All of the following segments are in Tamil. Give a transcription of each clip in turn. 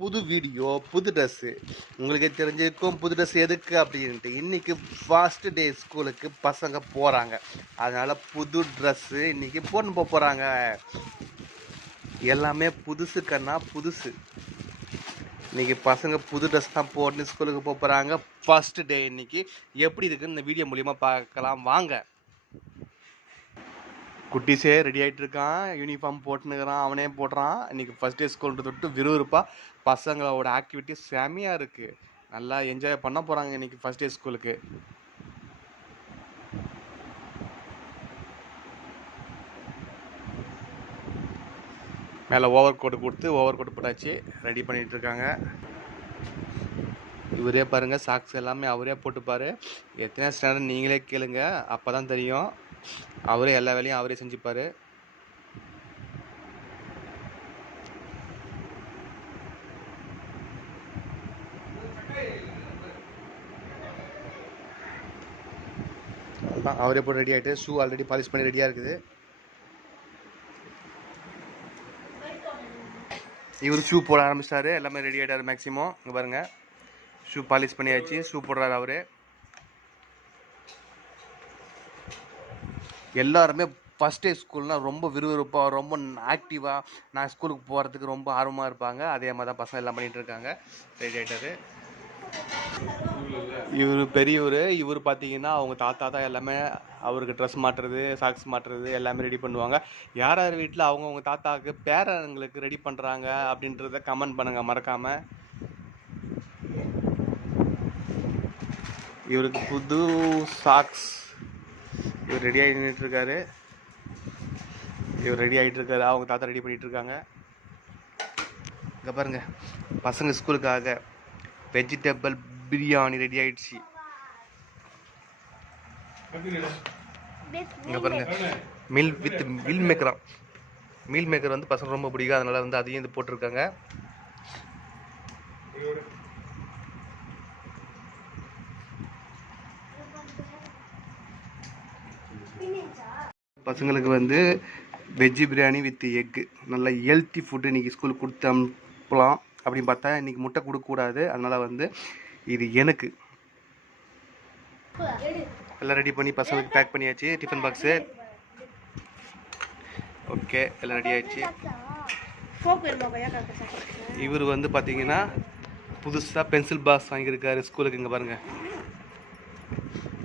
புது வீடியோ, புது ட்ரெஸ்ஸு. உங்களுக்கே தெரிஞ்சிருக்கும் புது ட்ரெஸ் எதுக்கு அப்படின்ட்டு. இன்றைக்கி ஃபர்ஸ்ட் டே ஸ்கூலுக்கு பசங்க போகிறாங்க. அதனால் புது ட்ரெஸ்ஸு இன்றைக்கி போட்டுன்னு போகிறாங்க. எல்லாமே புதுசு கண்ணா, புதுசு. இன்றைக்கி பசங்க புது ட்ரெஸ் தான் போட்டுன்னு ஸ்கூலுக்கு போகிறாங்க. ஃபர்ஸ்ட் டே இன்றைக்கி எப்படி இருக்குன்னு இந்த வீடியோ மூலிமா பார்க்கலாம் வாங்க. குட்டிஸே ரெடி ஆகிட்டு இருக்கான், யூனிஃபார்ம் போட்டுனுக்கிறான், அவனே போடுறான். இன்றைக்கி ஃபஸ்ட் டே ஸ்கூல்ன்ற தொட்டு விறுவிறுப்பாக பசங்களோட ஆக்டிவிட்டி செமையாக இருக்குது. நல்லா என்ஜாய் பண்ண போகிறாங்க இன்றைக்கி ஃபஸ்ட் டே ஸ்கூலுக்கு. மேலே ஓவர் கோட் கொடுத்து ஓவர் கோட் போட்டாச்சு, ரெடி பண்ணிகிட்டு இருக்காங்க. இவரே பாருங்கள், சாக்ஸ் எல்லாமே அவரே போட்டுப்பார். எத்தனை ஸ்டாண்டர்ட் நீங்களே கேளுங்க, அப்போ தான் தெரியும். அவரே எல்லா வேலையும் அவரே செஞ்சுப்பார். அதுதான் அவரே போட்டு ரெடி ஆகிட்டு, ஷூ ஆல்ரெடி பாலிஷ் பண்ணி ரெடியாக இருக்குது. இவர் ஷூ போட ஆரம்பிச்சிட்டாரு, எல்லாமே ரெடி ஆகிட்டார். மேக்ஸிமம் இங்கே பாருங்கள், ஷூ பாலிஷ் பண்ணியாச்சு, ஷூ போடுறாரு அவரு. எல்லாருமே ஃபஸ்ட் டே ஸ்கூல்னால் ரொம்ப விறுவிறுப்பாக, ரொம்ப ஆக்டிவாக, நான் ஸ்கூலுக்கு போகிறதுக்கு ரொம்ப ஆர்வமாக இருப்பாங்க. அதே மாதிரி தான் பசங்க எல்லாம் பண்ணிகிட்டு இருக்காங்க. ரெடி ஆகிட்டாரு. இவர் பெரியவர். இவர் பார்த்தீங்கன்னா அவங்க தாத்தா தான் எல்லாமே அவருக்கு ட்ரெஸ் மாட்டுறது, சாக்ஸ் மாட்டுறது எல்லாமே ரெடி பண்ணுவாங்க. யார் யார் வீட்டில் அவங்கவுங்க தாத்தாவுக்கு பேரங்களுக்கு ரெடி பண்ணுறாங்க அப்படின்றத கமெண்ட் பண்ணுங்கள் மறக்காமல். இவருக்கு புது சாக்ஸ், இவர் ரெடி ஆகிட்டு இருக்காரு. இவர் ரெடி ஆகிட்டு இருக்காரு, அவங்க தாத்தா ரெடி பண்ணிகிட்டு இருக்காங்க. இங்கே பாருங்கள், பசங்க ஸ்கூலுக்காக வெஜிடபிள் பிரியாணி ரெடி ஆகிடுச்சு. இங்கே பாருங்கள், மீல் வித் மீல் மேக்கரா. மீல் மேக்கர் வந்து பசங்க ரொம்ப பிடிக்கும், அதனால் வந்து அதையும் இது போட்டிருக்காங்க. பசங்களுக்கு வந்து வெஜ்ஜி பிரியாணி வித் எக்கு, நல்ல ஹெல்த்தி ஃபுட்டு இன்றைக்கி ஸ்கூலுக்கு கொடுத்து அனுப்பலாம். அப்படின்னு பார்த்தா இன்றைக்கி முட்டை கொடுக்கக்கூடாது, அதனால் வந்து இது எனக்கு எல்லாம் ரெடி பண்ணி பசங்களுக்கு பேக் பண்ணியாச்சு. டிஃபன் பாக்ஸு ஓகே, எல்லாம் ரெடி ஆகிடுச்சு. இவர் வந்து பார்த்தீங்கன்னா புதுசாக பென்சில் பாக்ஸ் வாங்கியிருக்காரு ஸ்கூலுக்கு. இங்கே பாருங்கள்,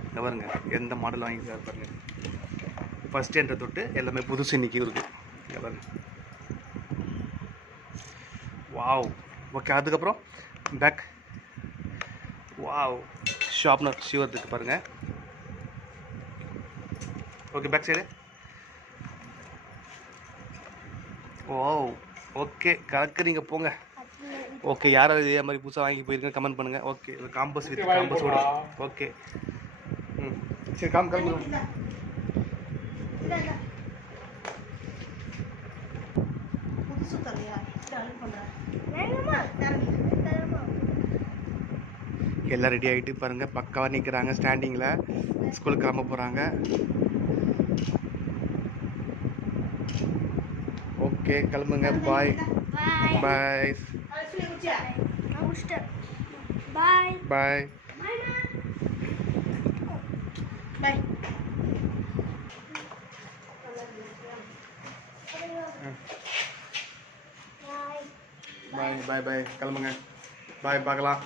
இங்கே பாருங்கள் எந்த மாடல் வாங்கியிருக்காரு பாருங்கள். ஃபஸ்ட் என்ற தொட்டு எல்லாமே புதுசு இன்றைக்கி இருக்கு. இங்கே பாருங்கள், வாவ். ஓகே, அதுக்கப்புறம் பேக், வாவ், ஷார்ப்னர் ஷிவர்துக்கு பாருங்கள். Okay, back side. Oh okay, கலக்குறீங்க போங்க. ஓகே, யாராவது இதே மாதிரி புதுசாக வாங்கி போயிருக்கீங்க கமெண்ட் பண்ணுங்கள். ஓகே, காம்பஸ் வித் காம்பஸோட. ஓகே, சரி கிளம்புங்க. எல்லாம் ரெடி ஆகிட்டு பாருங்கள், பக்காவாக நிற்கிறாங்க ஸ்டாண்டிங்கில். ஸ்கூலுக்கு கிளம்ப போகிறாங்க. ஓகே, கிளம்புங்க. பாய் பாய் பாய் பாய் பாய் பாய், கிளம்புங்க. பாய், பார்க்கலாம்.